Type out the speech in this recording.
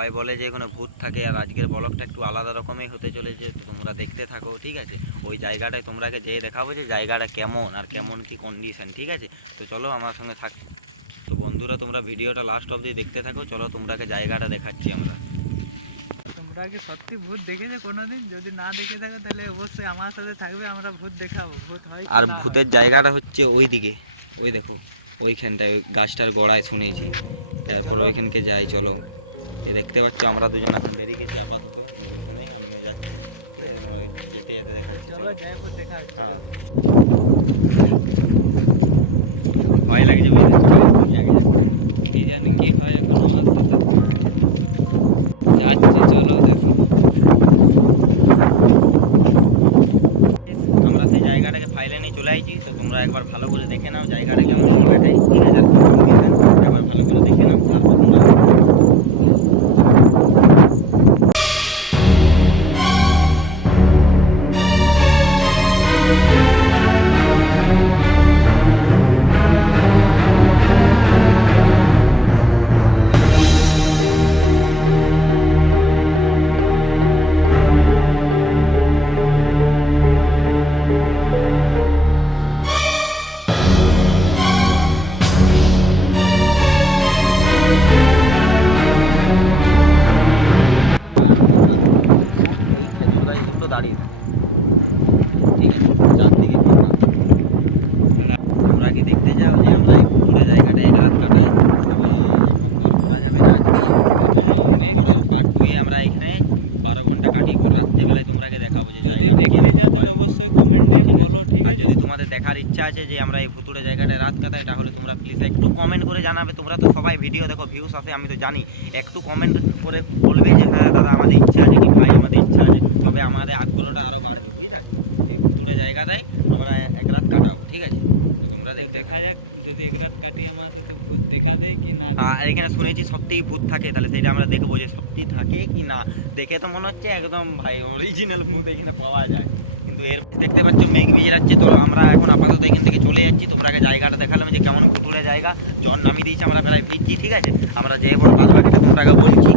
সবাই বলে যে এখানে ভূত থাকে, আর আজকের ব্লগটা একটু আলাদা রকমই হতে চলেছে, তো তোমরা দেখতে থাকো, ঠিক আছে। ওই জায়গাটায় তোমরাকে যেয়ে দেখাবো যে জায়গাটা কেমন আর কেমন কি কন্ডিশন, ঠিক আছে। তো চলো আমার সঙ্গে থাক। তো বন্ধুরা তোমরা ভিডিওটা লাস্ট অবধি দেখতে থাকো, চলো তোমরাকে জায়গাটা দেখাচ্ছি আমরা। তোমরা কি সত্যি ভূত দেখেছো কোনোদিন? যদি না দেখে থাকো তাহলে অবশ্যই আমার সাথে থাকবে, আমরা ভূত দেখাবো। ভূত হয় আর ভূতের জায়গাটা হচ্ছে ওই দিকে, ওই দেখো ওইখানটায়, ওই গাছটার গোড়ায় শুনেছি। তারপর ওইখানকে যাই, চলো। এই দেখতে পাচ্ছ আমরা দুজন এখন বেরিয়ে গেছি আপাতত। চলো যাই ভূত দেখা হচ্ছে। ভয় লাগছে কি জানি কি হয় এখন আমার সাথে। যাচ্ছি, চলো দেখো। আমরা সেই জায়গাটাকে ফাইলে নিয়ে চলে আইছি, তো তোমরা একবার ভালো করে দেখে নাও জায়গাটা কেমন লাগাই, ঠিক আছে। একবার ভালো করে দেখে নাও, তারপর তোমরা দাঁড়িয়ে থাকো, ঠিক আছে। চারদিকে তোমরা কি দেখতে চাও যে আমরা এই পুরো জায়গাটায় রাত কাটাই, আমরা এখানে 12 ঘন্টা কাটি। রাত্রিবেলায় তোমরাকে দেখাবো যে জায়গাটা অবশ্যই কমেন্ট বলো, আর যদি তোমাদের দেখার ইচ্ছা আছে যে আমরা এই ভুতুড়ে জায়গাটায় রাত কাটাই, তাহলে তোমরা প্লিজ একটু কমেন্ট করে জানাবে। তোমরা তো সবাই ভিডিও দেখো, ভিউস আসে আমি তো জানি, একটু কমেন্ট করে বলবে যে হ্যাঁ দাদা আমাদের ইচ্ছা আছে, কি ভাই আমাদের ইচ্ছা আছে, তবে আমাদের আগ্রহটা আরও বাড়বে, ঠিক আছে। এই ভুতুড়ে জায়গাটায় আমরা এক রাত কাটাবো, ঠিক আছে। তোমরা দেখতে দেখা যাক যদি এক রাত কাটি আমাদের তো ভূত দেখা দেয় কি না। আর এখানে শুনেছি সত্যিই ভূত থাকে, তাহলে সেটা আমরা দেখবো যে সত্যি থাকে কি না। দেখে তো মনে হচ্ছে একদম ভাই অরিজিনাল ভূত এখানে পাওয়া যায়, কিন্তু এর দেখতে পাচ্ছ মেঘ ভিজে যাচ্ছে। তো আমরা এখন আপাতত এখান থেকে চলে যাচ্ছি, তোমরা জায়গাটা দেখালাম যে কেমন ভুতুড়ে জায়গা, জন নামিয়ে দিয়েছি, আমরা প্রায় ভিজছি, ঠিক আছে। আমরা যে বড় বাদ বাকিটা তোমরা বলছি।